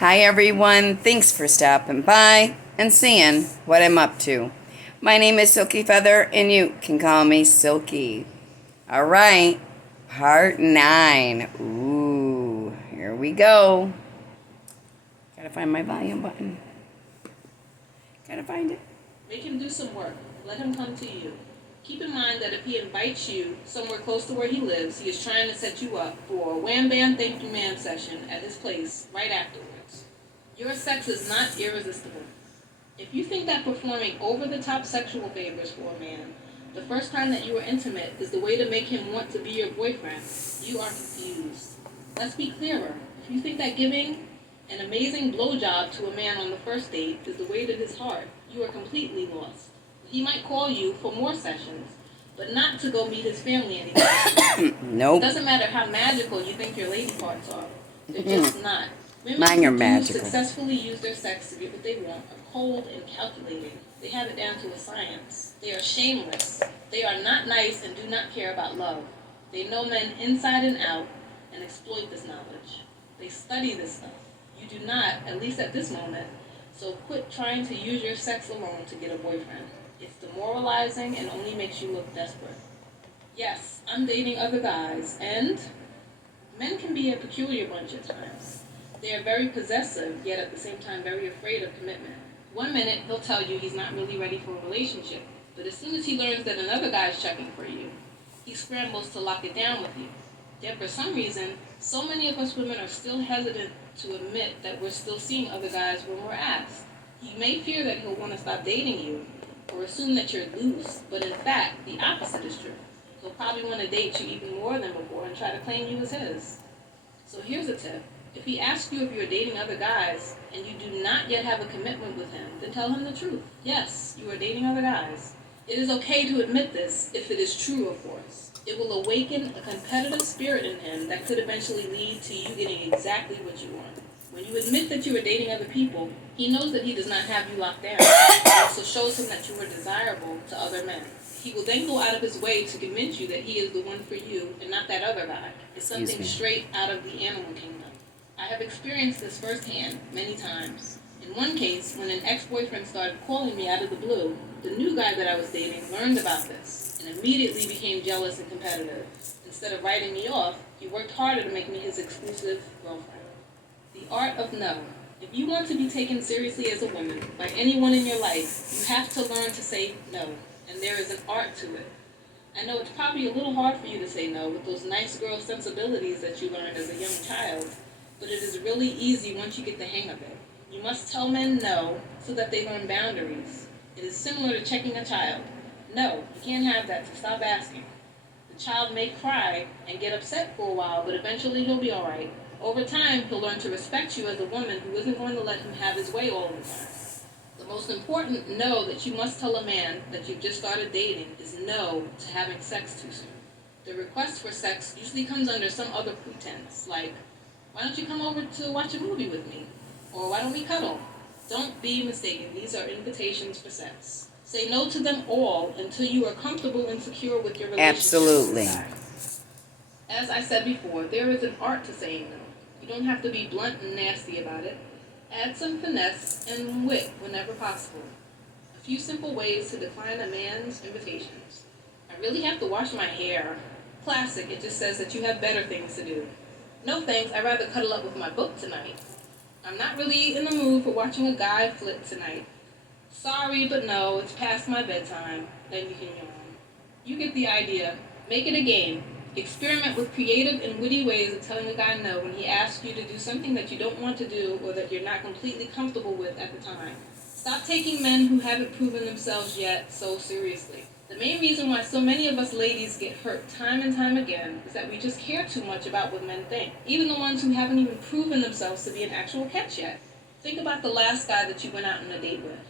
Hi everyone, thanks for stopping by and seeing what I'm up to. My name is Silkyfeather and you can call me Silky. Alright, part 9. Ooh, here we go. Gotta find my volume button. Gotta find it. Make him do some work. Let him come to you. Keep in mind that if he invites you somewhere close to where he lives, he is trying to set you up for a wham bam thank you ma'am session at his place right afterwards. Your sex is not irresistible. If you think that performing over the top sexual favors for a man the first time that you are intimate is the way to make him want to be your boyfriend, you are confused. Let's be clearer. If you think that giving an amazing blowjob to a man on the first date is the way to his heart, you are completely lost. He might call you for more sessions, but not to go meet his family anymore. Nope. It doesn't matter how magical you think your lady parts are. They're just not. Women Mine are who magical. successfully use their sex to get what they want are cold and calculating. They have it down to a science. They are shameless. They are not nice and do not care about love. They know men inside and out and exploit this knowledge. They study this stuff. You do not, at least at this moment, so quit trying to use your sex alone to get a boyfriend. It's demoralizing and only makes you look desperate. Yes, I'm dating other guys, and men can be a peculiar bunch at times. They are very possessive, yet at the same time very afraid of commitment. One minute, he'll tell you he's not really ready for a relationship, but as soon as he learns that another guy's checking for you, he scrambles to lock it down with you. Yet for some reason, so many of us women are still hesitant to admit that we're still seeing other guys when we're asked. You may fear that he'll want to stop dating you, or assume that you're loose, but in fact, the opposite is true. He'll probably want to date you even more than before and try to claim you as his. So here's a tip. If he asks you if you're dating other guys, and you do not yet have a commitment with him, then tell him the truth. Yes, you are dating other guys. It is okay to admit this, if it is true, of course. It will awaken a competitive spirit in him that could eventually lead to you getting exactly what you want. When you admit that you are dating other people, he knows that he does not have you locked down. It also shows him that you are desirable to other men. He will then go out of his way to convince you that he is the one for you and not that other guy. It's something straight out of the animal kingdom. I have experienced this firsthand many times. In one case, when an ex-boyfriend started calling me out of the blue, the new guy that I was dating learned about this and immediately became jealous and competitive. Instead of writing me off, he worked harder to make me his exclusive girlfriend. The art of no. If you want to be taken seriously as a woman by anyone in your life, you have to learn to say no, and there is an art to it. I know it's probably a little hard for you to say no with those nice girl sensibilities that you learned as a young child, but it is really easy once you get the hang of it. You must tell men no so that they learn boundaries. It is similar to checking a child. No, you can't have that, so stop asking. The child may cry and get upset for a while, but eventually he'll be alright. Over time, he'll learn to respect you as a woman who isn't going to let him have his way all the time. The most important no that you must tell a man that you've just started dating is no to having sex too soon. The request for sex usually comes under some other pretense, like, why don't you come over to watch a movie with me? Or why don't we cuddle? Don't be mistaken, these are invitations for sex. Say no to them all until you are comfortable and secure with your relationship. Absolutely. As I said before, there is an art to saying no. You don't have to be blunt and nasty about it. Add some finesse and wit whenever possible. A few simple ways to decline a man's invitations. I really have to wash my hair. Classic, it just says that you have better things to do. No thanks, I'd rather cuddle up with my book tonight. I'm not really in the mood for watching a guy flick tonight. Sorry, but no, it's past my bedtime. Then you can yawn. You get the idea. Make it a game. Experiment with creative and witty ways of telling a guy no when he asks you to do something that you don't want to do or that you're not completely comfortable with at the time. Stop taking men who haven't proven themselves yet so seriously. The main reason why so many of us ladies get hurt time and time again is that we just care too much about what men think, even the ones who haven't even proven themselves to be an actual catch yet. Think about the last guy that you went out on a date with.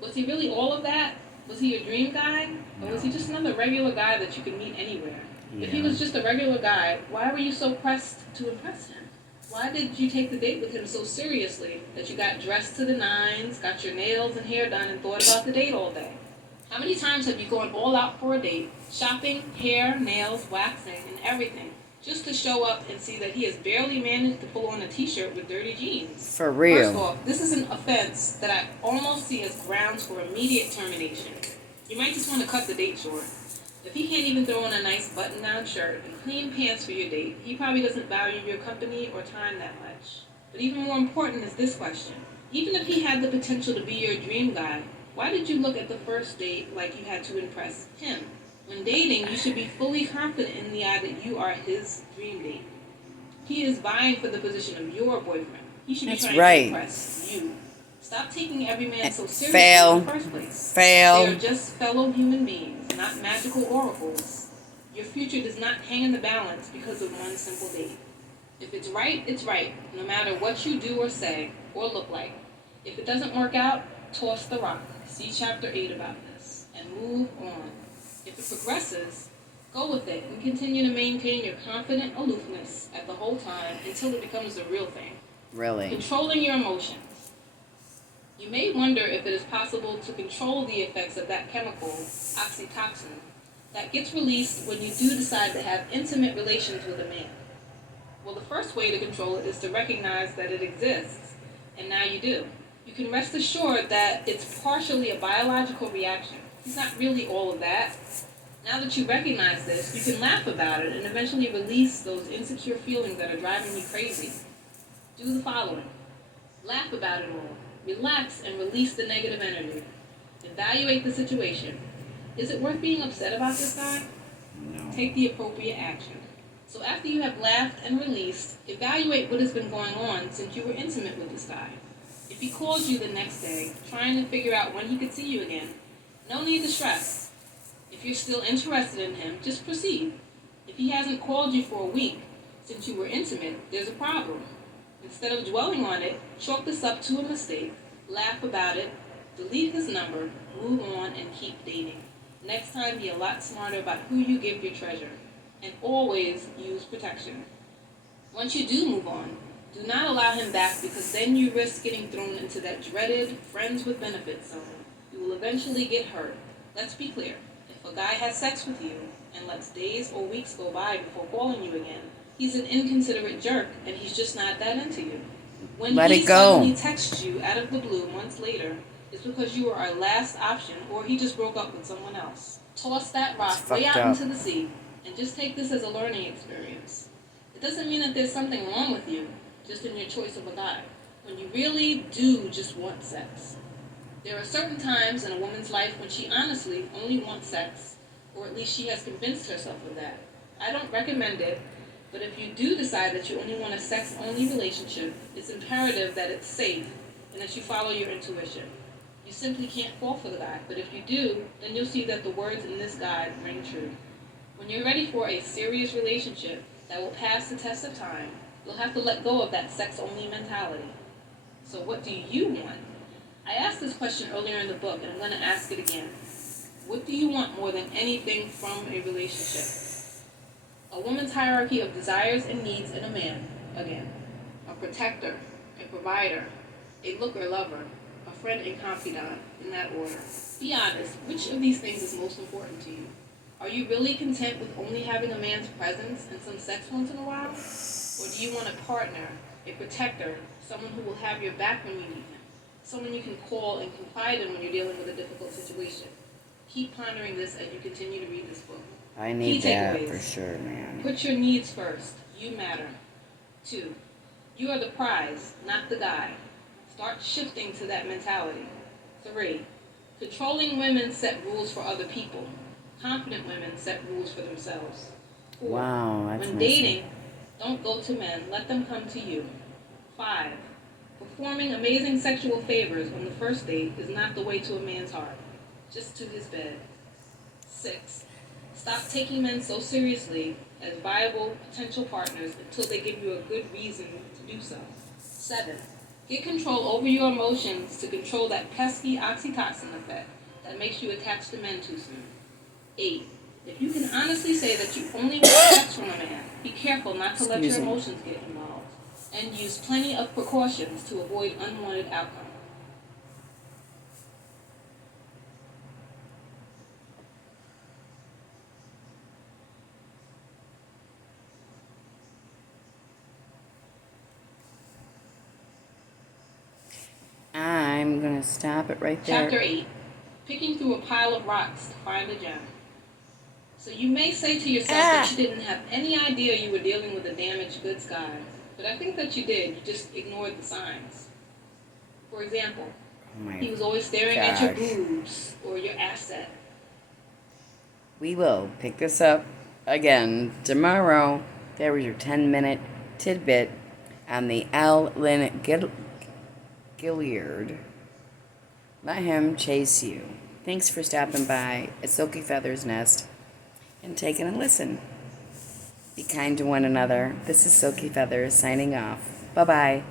Was he really all of that? Was he your dream guy? Or was he just another regular guy that you could meet anywhere? Yeah. If he was just a regular guy, why were you so pressed to impress him? Why did you take the date with him so seriously that you got dressed to the nines, got your nails and hair done, and thought about the date all day? How many times have you gone all out for a date, shopping, hair, nails, waxing, and everything, just to show up and see that he has barely managed to pull on a t-shirt with dirty jeans. For First real. off, this is an offense that I almost see as grounds for immediate termination. You might just want to cut the date short. If he can't even throw on a nice button-down shirt and clean pants for your date, he probably doesn't value your company or time that much. But even more important is this question. Even if he had the potential to be your dream guy, why did you look at the first date like you had to impress him? When dating, you should be fully confident in the eye that you are his dream date. He is vying for the position of your boyfriend. He should be That's trying right. to impress you. Stop taking every man so seriously Fail. in the first place. Fail. They are just fellow human beings, not magical oracles. Your future does not hang in the balance because of one simple date. If it's right, it's right, no matter what you do or say or look like. If it doesn't work out, toss the rock. See Chapter 8 about this, and move on. If it progresses, go with it and continue to maintain your confident aloofness at the whole time until it becomes the real thing. Really. Controlling your emotions. You may wonder if it is possible to control the effects of that chemical, oxytocin, that gets released when you do decide to have intimate relations with a man. Well, the first way to control it is to recognize that it exists, and now you do. You can rest assured that it's partially a biological reaction. It's not really all of that. Now that you recognize this, you can laugh about it and eventually release those insecure feelings that are driving you crazy. Do the following. Laugh about it all. Relax and release the negative energy. Evaluate the situation. Is it worth being upset about this guy? No. Take the appropriate action. So after you have laughed and released, evaluate what has been going on since you were intimate with this guy. If he called you the next day, trying to figure out when he could see you again, no need to stress. If you're still interested in him, just proceed. If he hasn't called you for a week since you were intimate, there's a problem. Instead of dwelling on it, chalk this up to a mistake, laugh about it, delete his number, move on, and keep dating. Next time, be a lot smarter about who you give your treasure, and always use protection. Once you do move on, do not allow him back because then you risk getting thrown into that dreaded friends with benefits zone. You will eventually get hurt. Let's be clear. If a guy has sex with you and lets days or weeks go by before calling you again, he's an inconsiderate jerk and he's just not that into you. When Let he it go. suddenly texts you out of the blue months later, it's because you were our last option or he just broke up with someone else. Toss that rock It's way fucked out up. into the sea and just take this as a learning experience. It doesn't mean that there's something wrong with you, just in your choice of a guy, when you really do just want sex. There are certain times in a woman's life when she honestly only wants sex, or at least she has convinced herself of that. I don't recommend it, but if you do decide that you only want a sex-only relationship, it's imperative that it's safe and that you follow your intuition. You simply can't fall for the guy, but if you do, then you'll see that the words in this guide ring true. When you're ready for a serious relationship that will pass the test of time, you'll have to let go of that sex-only mentality. So what do you want? I asked this question earlier in the book, and I'm going to ask it again. What do you want more than anything from a relationship? A woman's hierarchy of desires and needs in a man, again. A protector, a provider, a looker-lover, a friend and confidant, in that order. Be honest, which of these things is most important to you? Are you really content with only having a man's presence and some sex once in a while? Or do you want a partner, a protector, someone who will have your back when you need him? Someone you can call and confide in when you're dealing with a difficult situation? Keep pondering this as you continue to read this book. I need Key that takeaways. for sure, man. Put your needs first. You matter. 2. You are the prize, not the guy. Start shifting to that mentality. 3. Controlling women set rules for other people. Confident women set rules for themselves. 4. Wow, that's When missing. dating, don't go to men. Let them come to you. 5. Performing amazing sexual favors on the first date is not the way to a man's heart, just to his bed. 6. Stop taking men so seriously as viable potential partners until they give you a good reason to do so. 7. Get control over your emotions to control that pesky oxytocin effect that makes you attached to men too soon. 8. If you can honestly say that you only want sex from a man, be careful not to let your emotions get involved, and use plenty of precautions to avoid unwanted outcomes. gonna stop it right there. Chapter 8. Picking through a pile of rocks to find a gem. So you may say to yourself that you didn't have any idea you were dealing with a damaged goods guy, but I think that you did. You just ignored the signs. For example, he was always staring at your boobs or your asset. We will pick this up again tomorrow. There was your 10-minute tidbit on the L. Lynn Gilliard. Let him chase you. Thanks for stopping by at Silkyfeathers Nest and taking a listen. Be kind to one another. This is Silkyfeathers signing off. Bye-bye.